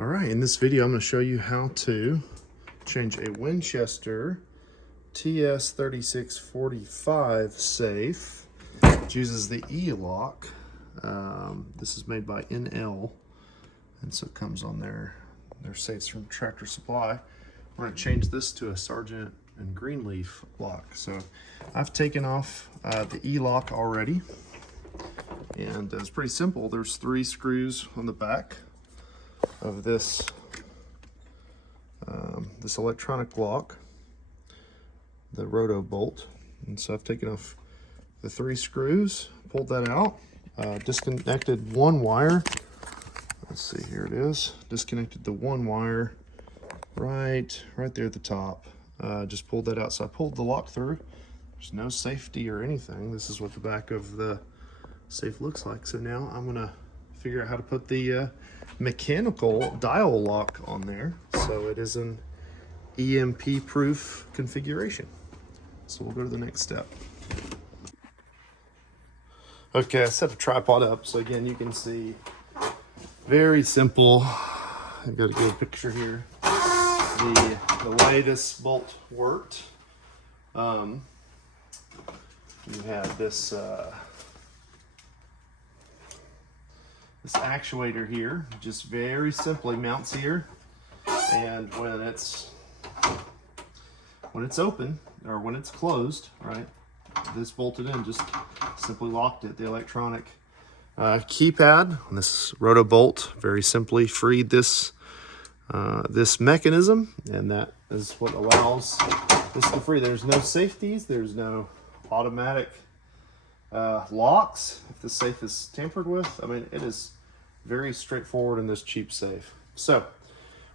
All right, in this video, I'm going to show you how to change a Winchester TS36-45 safe. It uses the E-lock. This is made by NL, and so it comes on their safes from Tractor Supply. We're going to change this to a Sargent and Greenleaf lock. So I've taken off the E-lock already, and it's pretty simple. There's 3 screws on the back of this this electronic lock, the roto bolt, and so I've taken off the 3 screws, pulled that out, disconnected one wire. Let's see, here it is. Disconnected the one wire right there at the top. Just pulled that out. So I pulled the lock through. There's no safety or anything. This is what the back of the safe looks like. So now I'm gonna figure out how to put the mechanical dial lock on there so it is an EMP proof configuration. So we'll go to the next step. Okay, I set the tripod up so again you can see, very simple. I've got a good picture here. The way this bolt worked, you have this this actuator here, just very simply mounts here, and when it's open or when it's closed, right, this bolted in just simply locked it. The electronic keypad on this roto bolt very simply freed this this mechanism, and that is what allows this to free. There's no safeties, there's no automatic locks if the safe is tampered with. I mean, it is very straightforward in this cheap safe. So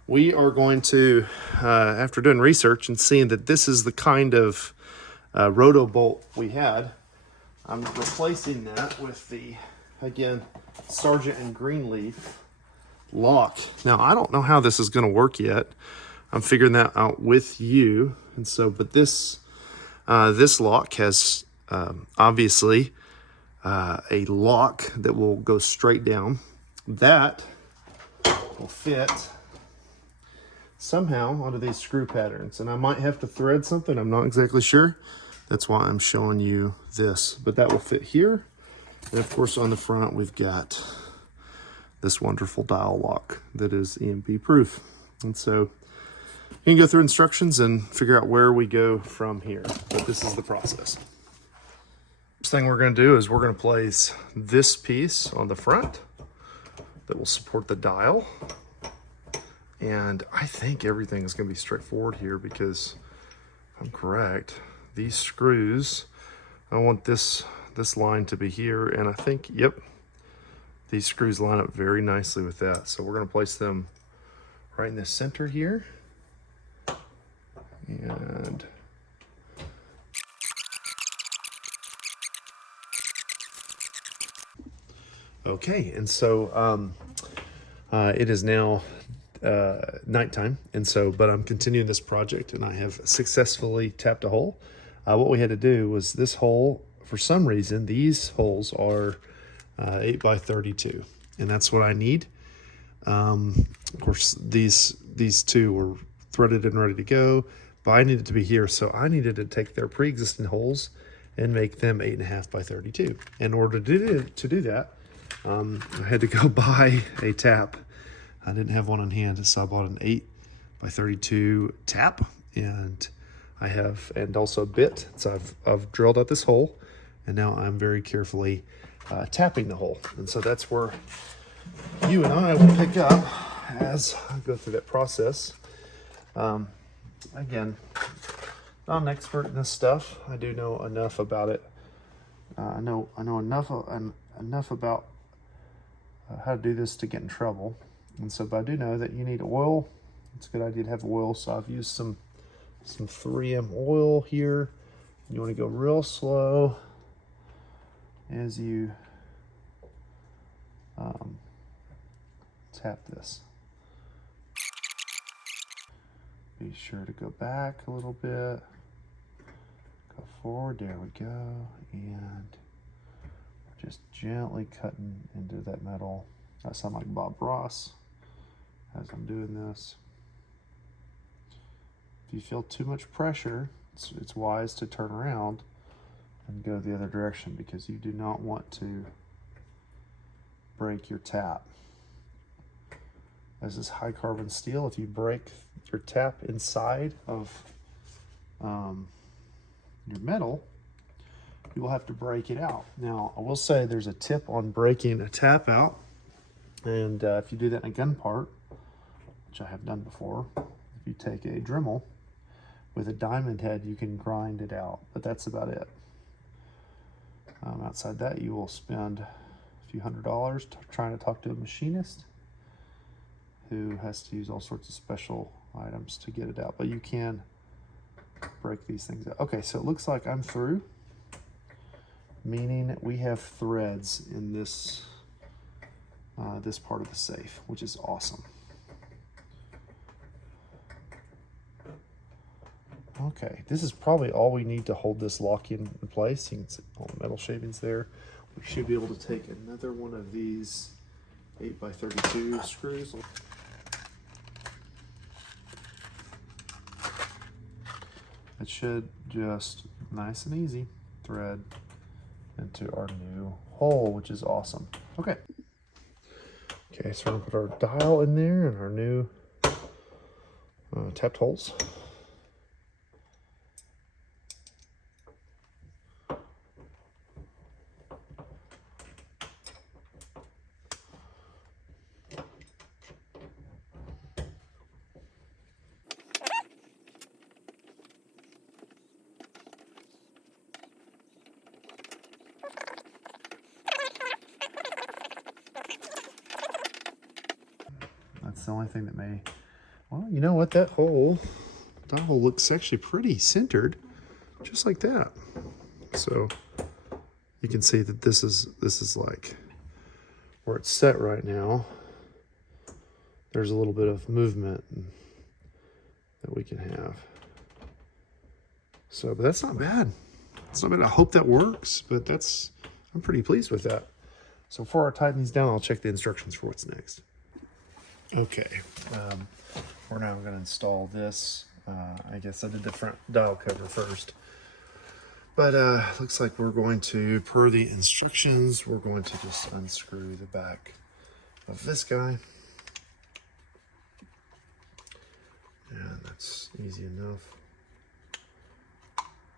we are going to, after doing research and seeing that this is the kind of roto bolt we had, I'm replacing that with the, again, Sargent and Greenleaf lock. Now, I don't know how this is going to work yet. I'm figuring that out with you. And so, but this lock has obviously a lock that will go straight down. That will fit somehow onto these screw patterns, and I might have to thread something. I'm not exactly sure. That's why I'm showing you this, but that will fit here. And of course, on the front, we've got this wonderful dial lock that is EMP proof. And so you can go through instructions and figure out where we go from here, but this is the process. First thing we're going to do is we're going to place this piece on the front that will support the dial. And I think everything is going to be straightforward here because, if I'm correct, these screws, I want this line to be here, and I think, yep, these screws line up very nicely with that. So we're going to place them right in the center here. And okay, and so it is now nighttime, and so, but I'm continuing this project, and I have successfully tapped a hole. What we had to do was this hole, for some reason, these holes are 8 by 32, and that's what I need. Of course, these 2 were threaded and ready to go, but I needed to be here, so I needed to take their pre-existing holes and make them 8.5 by 32. In order to do that, I had to go buy a tap. I didn't have one on hand, so I bought an 8 by 32 tap, and I have, and also a bit. So I've drilled out this hole, and now I'm very carefully tapping the hole. And so that's where you and I will pick up as I go through that process. Again, not an expert in this stuff. I do know enough about it. I know enough about how to do this to get in trouble. And so, but I do know that you need oil. It's a good idea to have oil. So I've used some 3M oil here. You want to go real slow as you tap this. Be sure to go back a little bit. Go forward. There we go. And we're just gently cutting into that metal. I sound like Bob Ross as I'm doing this. If you feel too much pressure, it's wise to turn around and go the other direction, because you do not want to break your tap. As this high carbon steel, if you break your tap inside of your metal, you will have to break it out. Now, I will say there's a tip on breaking a tap out, and if you do that in a gun part, which I have done before, if you take a Dremel with a diamond head, you can grind it out, but that's about it. Outside that, you will spend a few $100s trying to talk to a machinist who has to use all sorts of special items to get it out, but you can break these things out. Okay, so it looks like I'm through, meaning we have threads in this this part of the safe, which is awesome. Okay, this is probably all we need to hold this lock in place. You can see all the metal shavings there. We should be able to take another one of these 8x32 screws. It should just nice and easy thread into our new hole, which is awesome. Okay. Okay, so we're gonna put our dial in there and our new tapped holes. That's the only thing that may, well, you know what, that hole looks actually pretty centered, just like that. So you can see that this is like where it's set right now. There's a little bit of movement that we can have. So, but that's not bad. It's not bad. I hope that works, but I'm pretty pleased with that. So before I tighten these down, I'll check the instructions for what's next. Okay, we're now going to install this. I guess I did the front dial cover first. But looks like we're going to, per the instructions, we're going to just unscrew the back of this guy. And that's easy enough.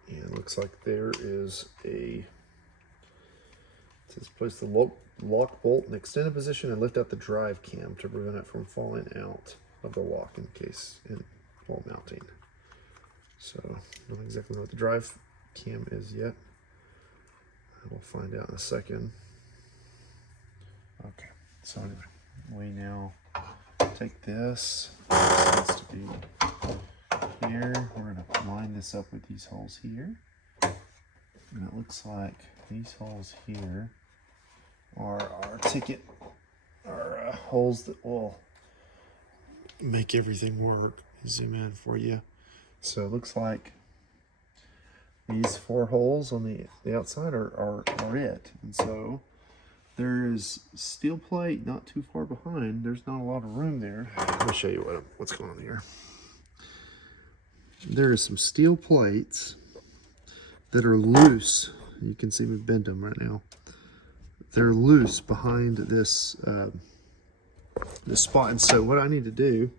And it looks like there is it says place the lock bolt in extended position and lift out the drive cam to prevent it from falling out of the lock while mounting. So, I don't exactly know what the drive cam is yet. We'll find out in a second. Okay, so anyway, we now take this. This needs to be here. We're going to line this up with these holes here. And it looks like these holes here are our holes that will make everything work. Zoom in for you. So it looks like these 4 holes on the outside are it. And so there is steel plate not too far behind. There's not a lot of room there. Let me show you what's going on here. There is some steel plates that are loose. You can see me bend them right now. They're loose behind this this spot, and so what I need to do,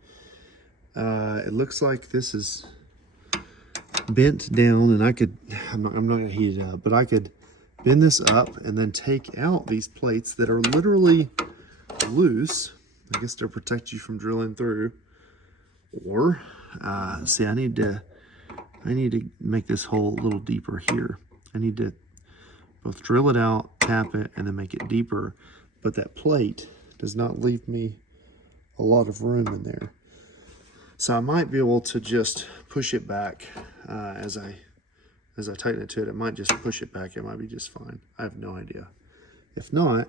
it looks like this is bent down, and I'm not going to heat it up, but I could bend this up and then take out these plates that are literally loose, I guess to protect you from drilling through. Or see, I need to make this hole a little deeper here. I need to both drill it out, tap it, and then make it deeper, but that plate does not leave me a lot of room in there. So I might be able to just push it back as I tighten it to it. It might just push it back. It might be just fine. I have no idea. If not,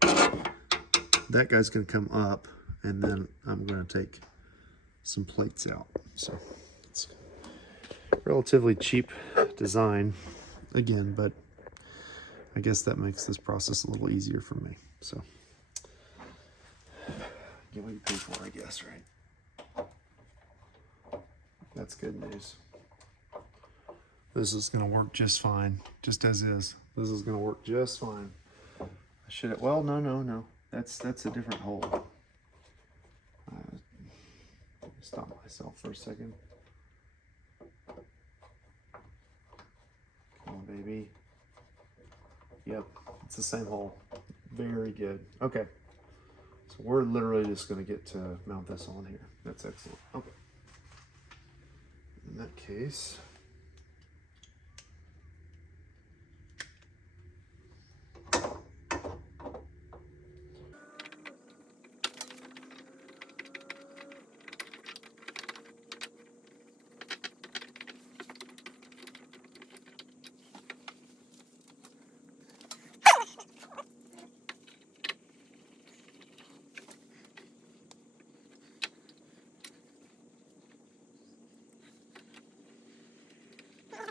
that guy's going to come up, and then I'm going to take some plates out. So it's relatively cheap design again, but I guess that makes this process a little easier for me. So get what you pay for, I guess, right? That's good news. This is gonna work just fine, just as is. This is gonna work just fine. I should have, well, no. That's a different hole. Stop myself for a second. Come on, baby. Yep, it's the same hole. Very good. Okay. So we're literally just going to get to mount this on here. That's excellent. Okay. In that case,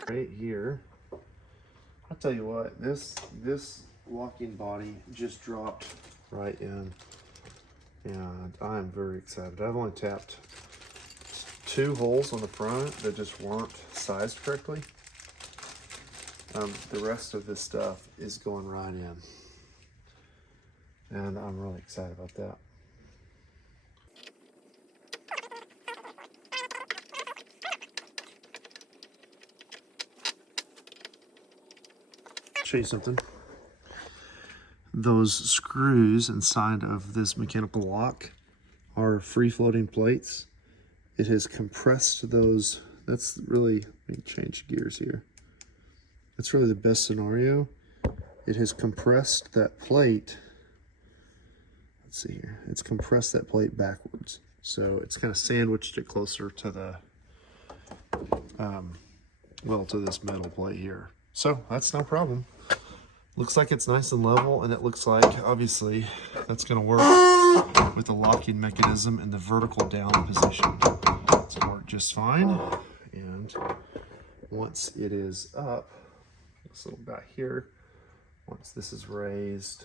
right here, I'll tell you what, this locking body just dropped right in, and I'm very excited. I've only tapped 2 holes on the front that just weren't sized correctly. The rest of this stuff is going right in, and I'm really excited about that. Show you something. Those screws inside of this mechanical lock are free-floating plates. It has compressed those. That's really, let me change gears here. That's really the best scenario. It has compressed that plate. Let's see here. It's compressed that plate backwards. So it's kind of sandwiched it closer to the, well, to this metal plate here. So that's no problem. Looks like it's nice and level, and it looks like, obviously, that's going to work with the locking mechanism in the vertical down position. It's going to work just fine. And once it is up, this little guy here, once this is raised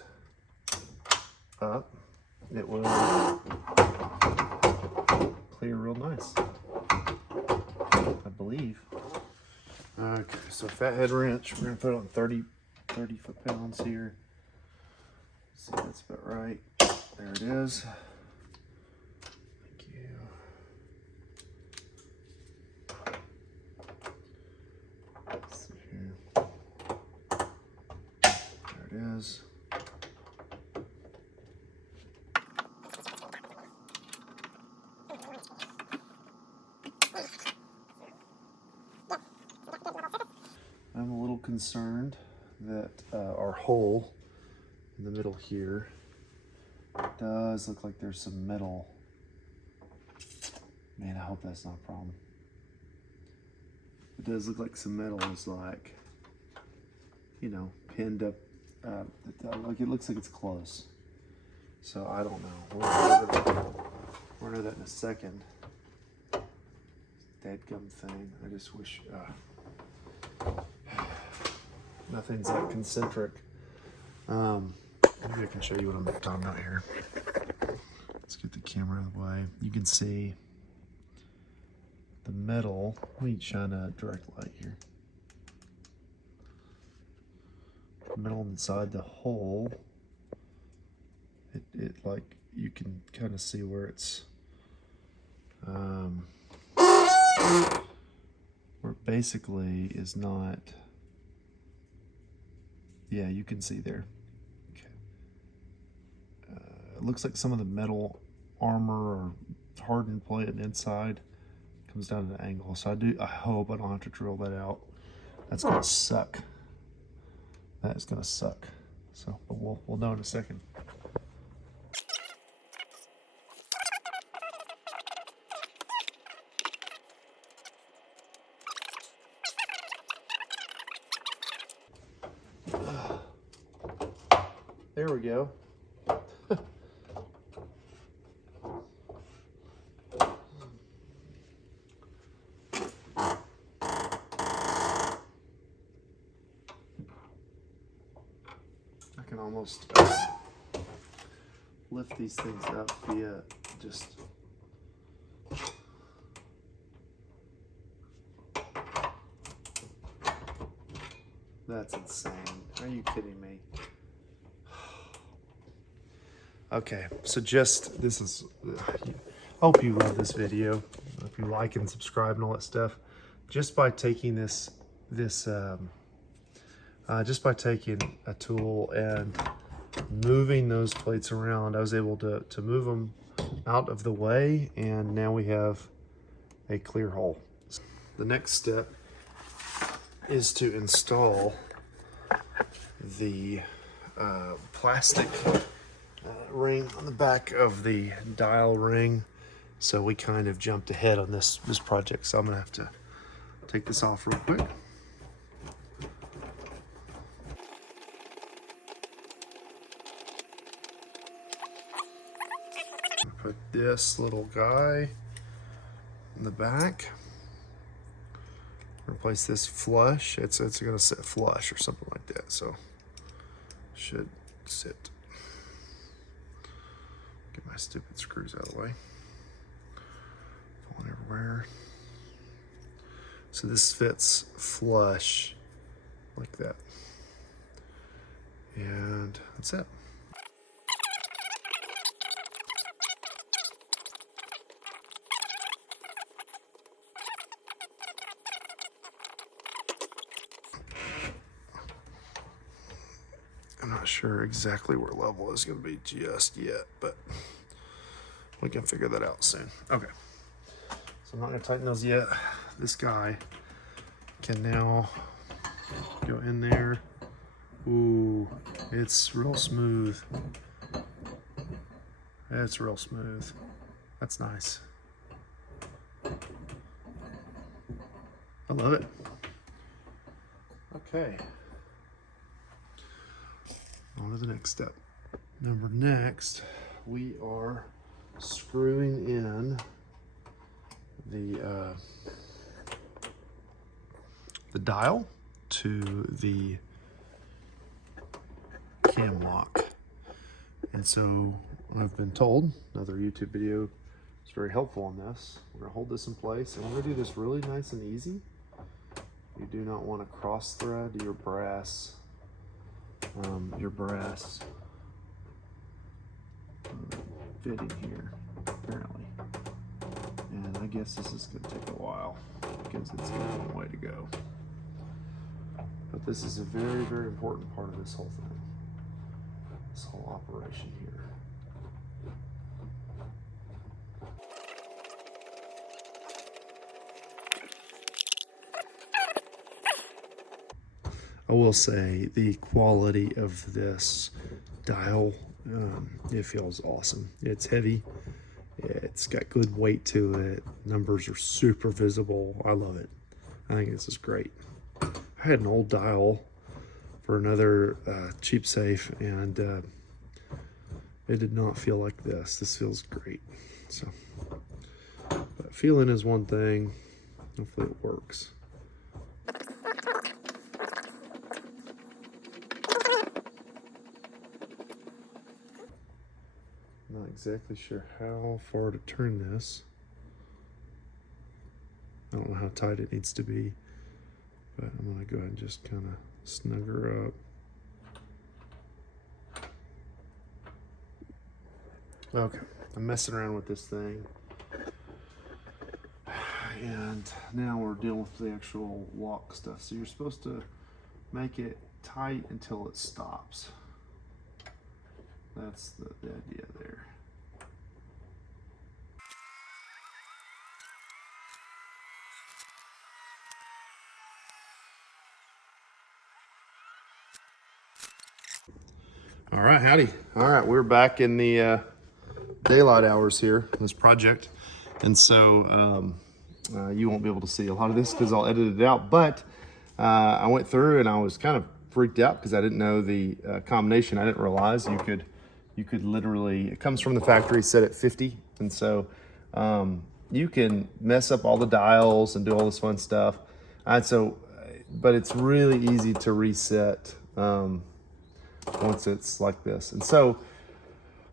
up, it will clear real nice, I believe. Okay, so fathead wrench, we're going to put it on 30 foot-pounds here. Let's see, that's about right. There it is. Thank you. Let's see here. There it is. I'm a little concerned that our hole in the middle here does look like there's some metal. Man, I hope that's not a problem. It does look like some metal is like, you know, pinned up. Like it looks like it's close. So I don't know. We'll know that in a second. Dadgum thing. I just wish. Nothing's like concentric. Maybe I can show you what I'm talking about here. Let's get the camera out of the way. You can see the metal. Let me shine a direct light here. The metal inside the hole. It like you can kind of see where it's where it basically is not. Yeah, you can see there. Okay. It looks like some of the metal armor or hardened plate inside comes down at an angle. So I hope I don't have to drill that out. That's gonna suck. That is gonna suck. So, but we'll know in a second. There we go. I can almost lift these things up via just. That's insane. Are you kidding me? Okay, so hope you love this video. If you like and subscribe and all that stuff, just by taking just by taking a tool and moving those plates around, I was able to move them out of the way, and now we have a clear hole. The next step is to install the plastic ring on the back of the dial ring. So we kind of jumped ahead on this project, so I'm gonna have to take this off real quick. Put this little guy in the back. Replace this flush. It's gonna sit flush or something like that, so should sit. Get my stupid screws out of the way. Falling everywhere. So this fits flush like that. And that's it. I'm not sure exactly where level is going to be just yet, but we can figure that out soon. Okay, so I'm not going to tighten those yet. This guy can now go in there. Ooh, it's real smooth. It's real smooth. That's nice. I love it. Okay. On to the next step. Next, we are screwing in the dial to the cam lock. And so I've been told, another YouTube video is very helpful on this. We're gonna hold this in place, and we're gonna do this really nice and easy. You do not want to cross thread your brass fitting here, apparently. And I guess this is going to take a while because it's got a long way to go. But this is a very, very important part of this whole thing, this whole operation here. I will say the quality of this dial, it feels awesome. It's heavy, it's got good weight to it, numbers are super visible. I love it. I think this is great. I had an old dial for another cheap safe, and it did not feel like this. This feels great. So, but feeling is one thing. Hopefully it works. Not exactly sure how far to turn this. I don't know how tight it needs to be, but I'm gonna go ahead and just kind of snug her up. Okay, I'm messing around with this thing. And now we're dealing with the actual lock stuff. So you're supposed to make it tight until it stops. That's the idea there. All right, howdy. All right, we're back in the daylight hours here in this project. And so you won't be able to see a lot of this because I'll edit it out. But I went through and I was kind of freaked out because I didn't know the combination. I didn't realize you could literally, it comes from the factory set at 50. And so you can mess up all the dials and do all this fun stuff. But it's really easy to reset once it's like this. And so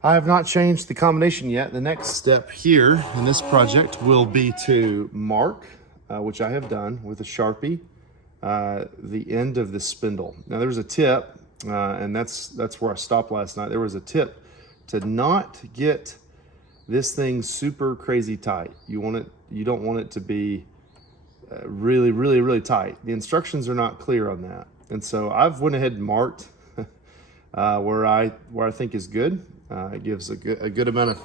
I have not changed the combination yet. The next step here in this project will be to mark, which I have done with a Sharpie, the end of the spindle. Now there's a tip, and that's where I stopped last night. There was a tip to not get this thing super crazy tight. You don't want it to be really, really, really tight. The instructions are not clear on that. And so I've went ahead and marked where I think is good. It gives a good amount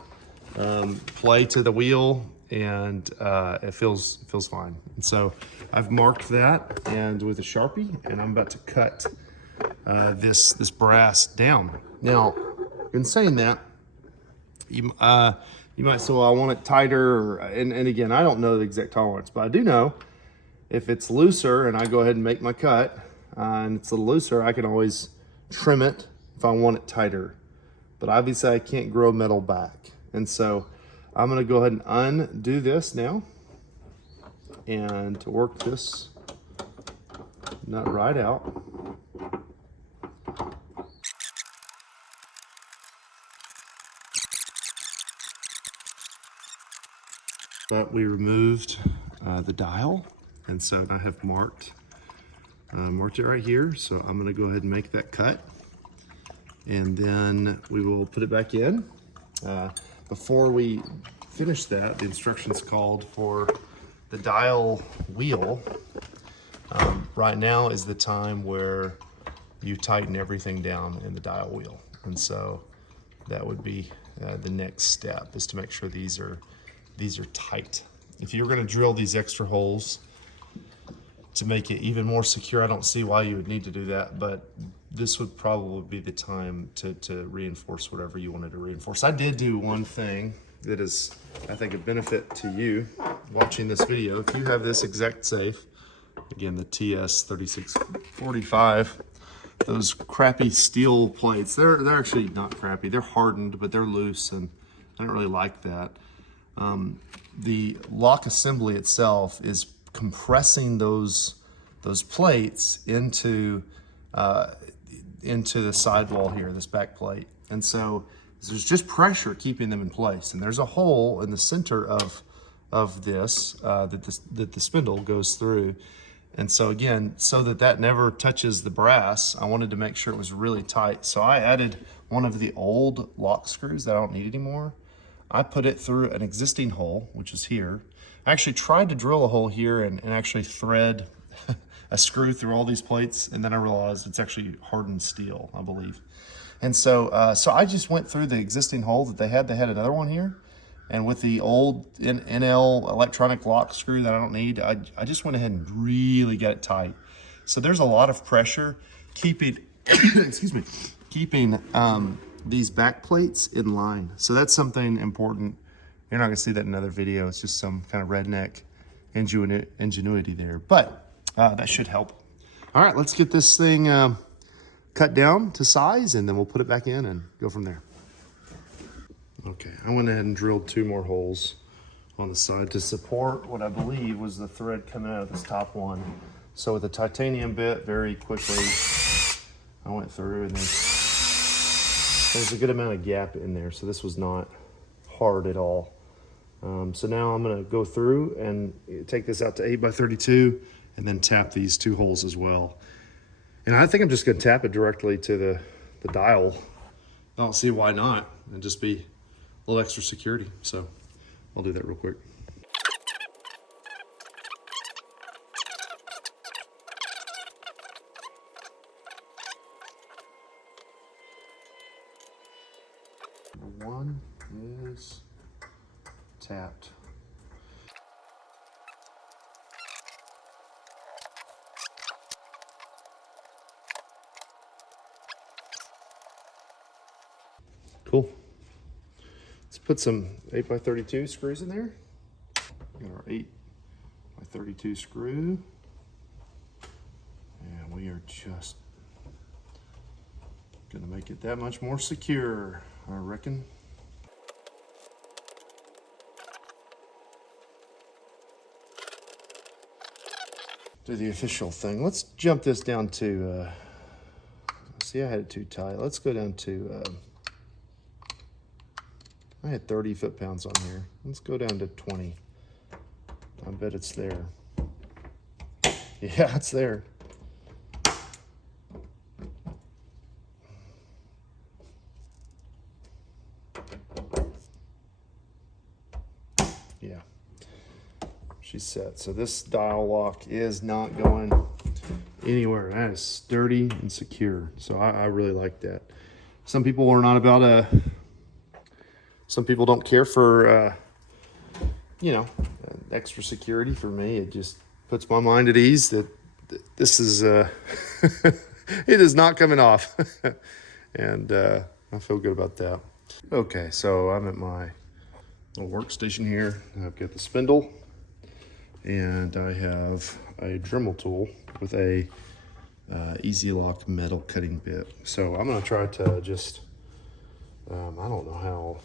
of play to the wheel, and it feels fine. And so I've marked that and with a Sharpie, and I'm about to cut this brass down. Now, in saying that, you might say, well, I want it tighter, and again, I don't know the exact tolerance, but I do know if it's looser and I go ahead and make my cut, and it's a little looser, I can always trim it if I want it tighter. But obviously I can't grow metal back. And so I'm gonna go ahead and undo this now and work this nut right out. But we removed the dial, and so I have marked it right here. So I'm gonna go ahead and make that cut, and then we will put it back in. Before we finish that, the instructions called for the dial wheel. Right now is the time where you tighten everything down in the dial wheel. And so that would be the next step, is to make sure these are tight. If you're gonna drill these extra holes to make it even more secure, I don't see why you would need to do that, but this would probably be the time to reinforce whatever you wanted to reinforce. I did do one thing that is, I think, a benefit to you watching this video. If you have this exact safe, again, the TS36-45, those crappy steel plates, they're actually not crappy, they're hardened, but they're loose, and I don't really like that. The lock assembly itself is compressing those plates into the sidewall here, this back plate. And so there's just pressure keeping them in place. And there's a hole in the center of this that the spindle goes through. And so again, so that never touches the brass, I wanted to make sure it was really tight. So I added one of the old lock screws that I don't need anymore. I put it through an existing hole, which is here. I actually tried to drill a hole here and actually thread a screw through all these plates, and then I realized it's actually hardened steel, I believe. And so so I just went through the existing hole that they had. They had another one here, and with the old NL electronic lock screw that I don't need, I just went ahead and really got it tight. So there's a lot of pressure keeping, excuse me, keeping these back plates in line. So that's something important. You're not gonna see that in another video. It's just some kind of redneck ingenuity there, but that should help. All right, let's get this thing cut down to size, and then we'll put it back in and go from there. Okay, I went ahead and drilled 2 more holes on the side to support what I believe was the thread coming out of this top one. So with a titanium bit, very quickly, I went through, and there's a good amount of gap in there. So this was not hard at all. So now I'm gonna go through and take this out to 8x32 and then tap these 2 holes as well. And I think I'm just gonna tap it directly to the dial. I don't see why not, and just be a little extra security. So I'll do that real quick. Number 1 is tapped. Cool. Let's put some 8x32 screws in there. Our 8x32 screw. And we are just gonna make it that much more secure, I reckon. Do the official thing. Let's jump this down to, see, I had it too tight. Let's go down to I had 30 foot-pounds on here. Let's go down to 20. I bet it's there. Yeah, it's there. Yeah, she's set. So this dial lock is not going anywhere. That is sturdy and secure. So I really like that. Some people are not about some people don't care for extra security. For me, it just puts my mind at ease that this is it is not coming off. And I feel good about that. Okay, so I'm at my little workstation here. I've got the spindle, and I have a Dremel tool with a easy lock metal cutting bit. So I'm going to try to just I don't know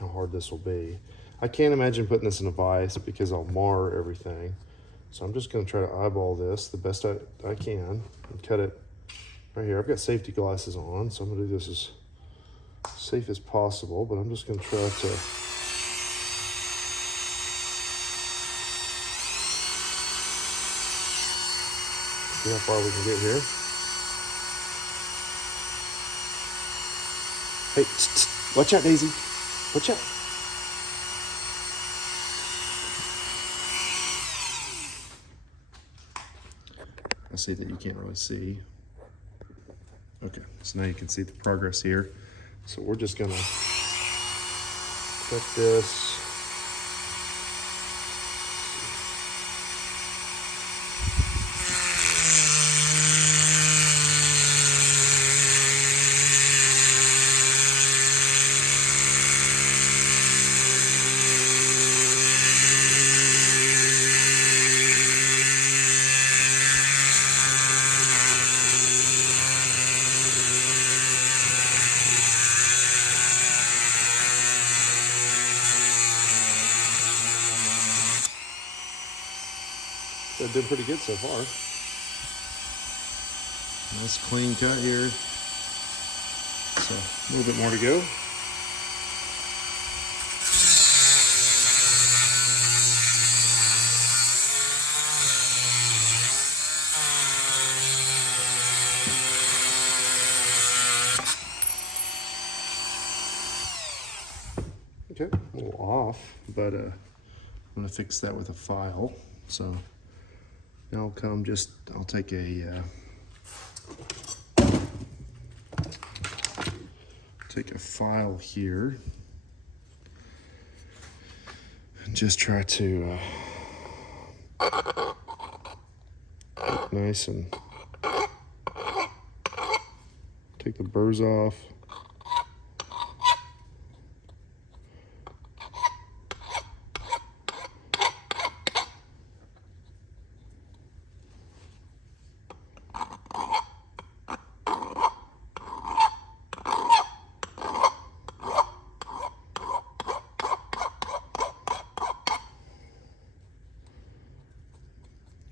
how hard this will be. I can't imagine putting this in a vise because I'll mar everything. So I'm just going to try to eyeball this the best I can and cut it right here. I've got safety glasses on, so I'm going to do this as safe as possible, but I'm just going to try to see how far we can get here. Hey, watch out, Daisy. Watch out. I see that you can't really see. Okay, so now you can see the progress here. So we're just gonna cut this. They've been pretty good so far. Nice clean cut here. So a little bit more to go. Okay, a little off, but I'm gonna fix that with a file. So now I'll take a file here and just try to look nice and take the burrs off.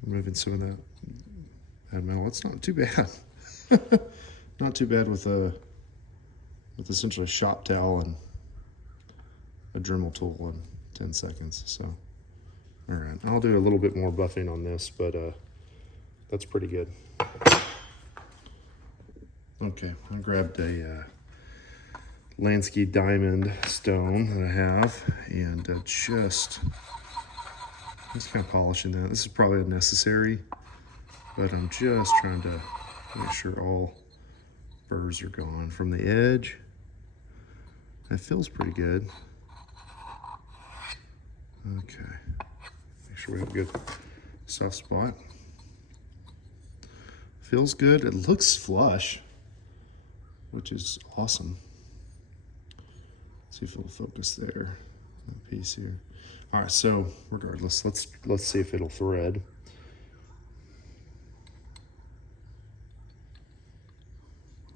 Removing some of that metal. It's not too bad. Not too bad with essentially a shop towel and a Dremel tool in 10 seconds. So, all right, I'll do a little bit more buffing on this, but that's pretty good. Okay, I grabbed a Lansky diamond stone that I have, and just kind of polishing that. This is probably unnecessary, but I'm just trying to make sure all burrs are gone from the edge. That feels pretty good. Okay, make sure we have a good soft spot. Feels good. It looks flush, which is awesome. Let's see if it'll focus there, that piece here. All right, so regardless, let's see if it'll thread.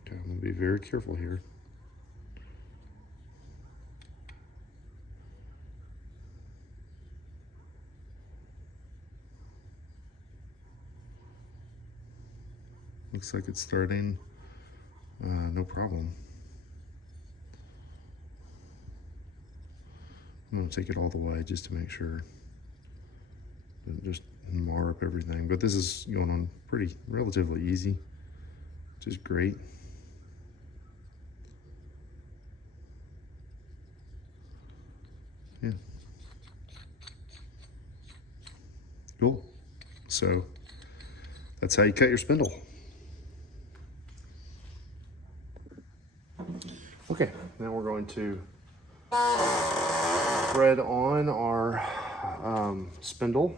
Okay, I'm gonna be very careful here. Looks like it's threading, no problem. I'm gonna take it all the way just to make sure. Just mar up everything, but this is going on pretty relatively easy, which is great. Yeah. Cool. So that's how you cut your spindle. Okay, now we're going to thread on our spindle.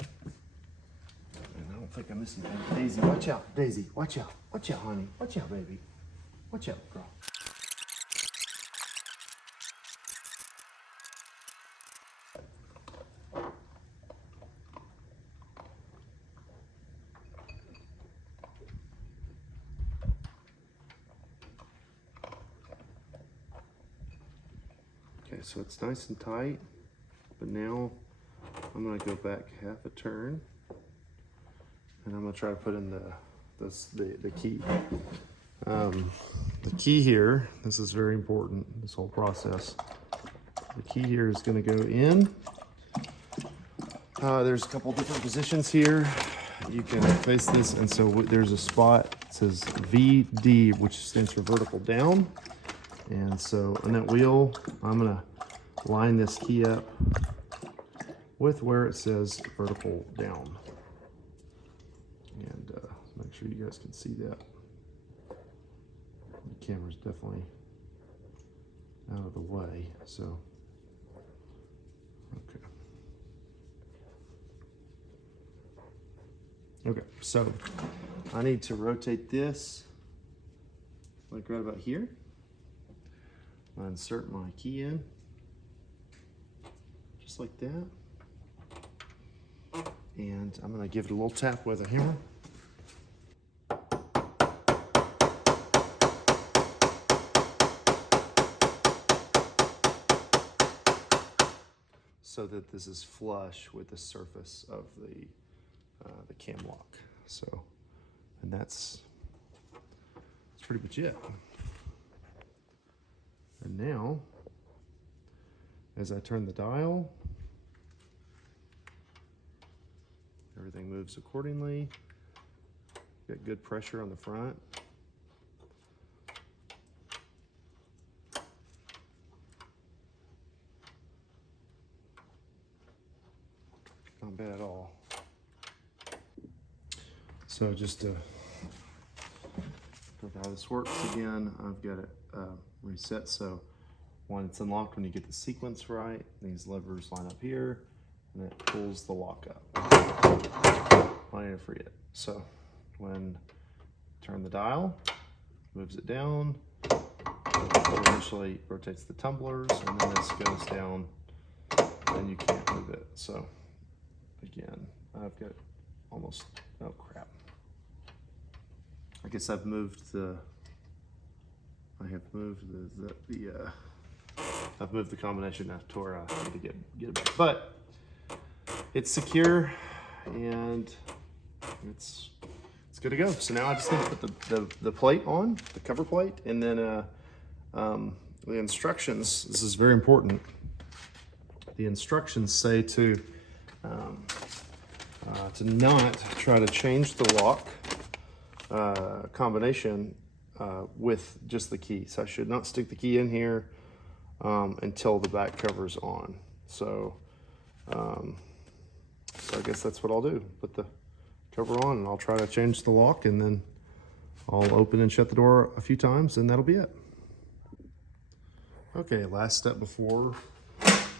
And I don't think I'm missing anything. Daisy, watch out. Daisy, watch out. Watch out, honey. Watch out, baby. Watch out, girl. Okay, so it's nice and tight, but now I'm gonna go back half a turn, and I'm gonna try to put in the key. The key here, this is very important, this whole process. The key here is gonna go in. There's a couple different positions here. You can place this, and so there's a spot that says VD, which stands for vertical down. And so on that wheel, I'm gonna line this key up with where it says vertical down. And make sure you guys can see that. The camera's definitely out of the way, so, okay. Okay, so I need to rotate this like right about here. I insert my key in, just like that. And I'm gonna give it a little tap with a hammer. So that this is flush with the surface of the cam lock. So, and that's pretty much it. And now, as I turn the dial, everything moves accordingly. Got good pressure on the front. Not bad at all. So just to look how this works again, I've got it reset. So when it's unlocked, when you get the sequence right, these levers line up here, and it pulls the lock up. I need to free it. So when turn the dial, moves it down, it initially rotates the tumblers, and then this goes down, and you can't move it. So again, I've got almost, oh crap. I guess I've moved I've moved the combination now to where I need to get it back. But it's secure and it's good to go. So now I just need to put the plate on, the cover plate, and then the instructions, this is very important. The instructions say to not try to change the lock combination with just the key. So I should not stick the key in here until the back cover's on. So, so I guess that's what I'll do. Put the cover on and I'll try to change the lock, and then I'll open and shut the door a few times, and that'll be it. Okay, last step before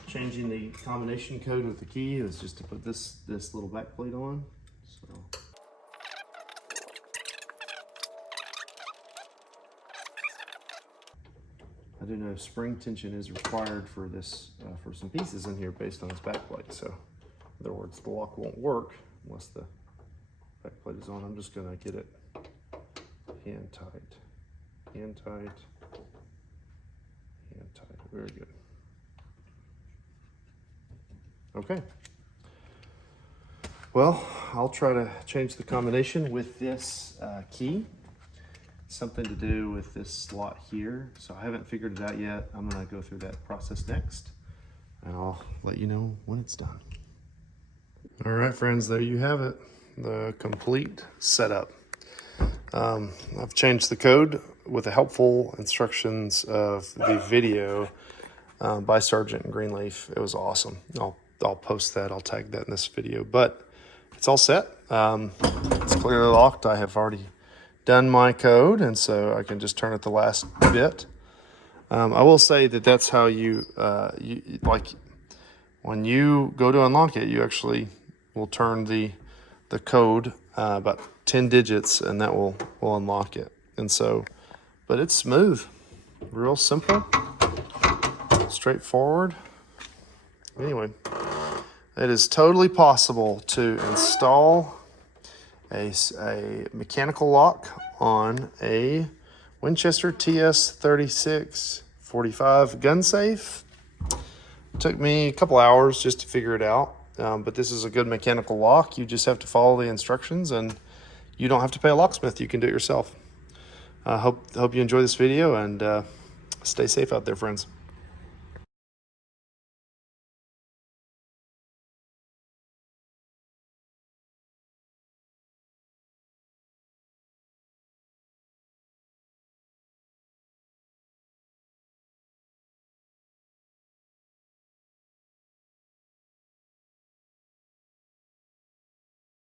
changing the combination code with the key is just to put this little back plate on. So. I do know spring tension is required for this, for some pieces in here based on this back plate. So in other words, the lock won't work unless the back plate is on. I'm just gonna get it hand tight, hand tight, hand tight. Very good. Okay. Well, I'll try to change the combination with this key. something to do with this slot here. So I haven't figured it out yet. I'm gonna go through that process next, and I'll let you know when it's done. All right, friends, there you have it, the complete setup. I've changed the code with the helpful instructions of the video by Sergeant Greenleaf. It was awesome. I'll post that. I'll tag that in this video. But it's all set. It's clearly locked. I have already done my code, and so I can just turn it the last bit. I will say that that's how you like when you go to unlock it, you actually will turn the code about 10 digits, and that will unlock it. And so, but it's smooth, real simple, straightforward. Anyway, it is totally possible to install a mechanical lock on a Winchester TS36-45 gun safe. It took me a couple hours just to figure it out, but this is a good mechanical lock. You just have to follow the instructions, and you don't have to pay a locksmith. You can do it yourself. I hope you enjoy this video, and stay safe out there, friends.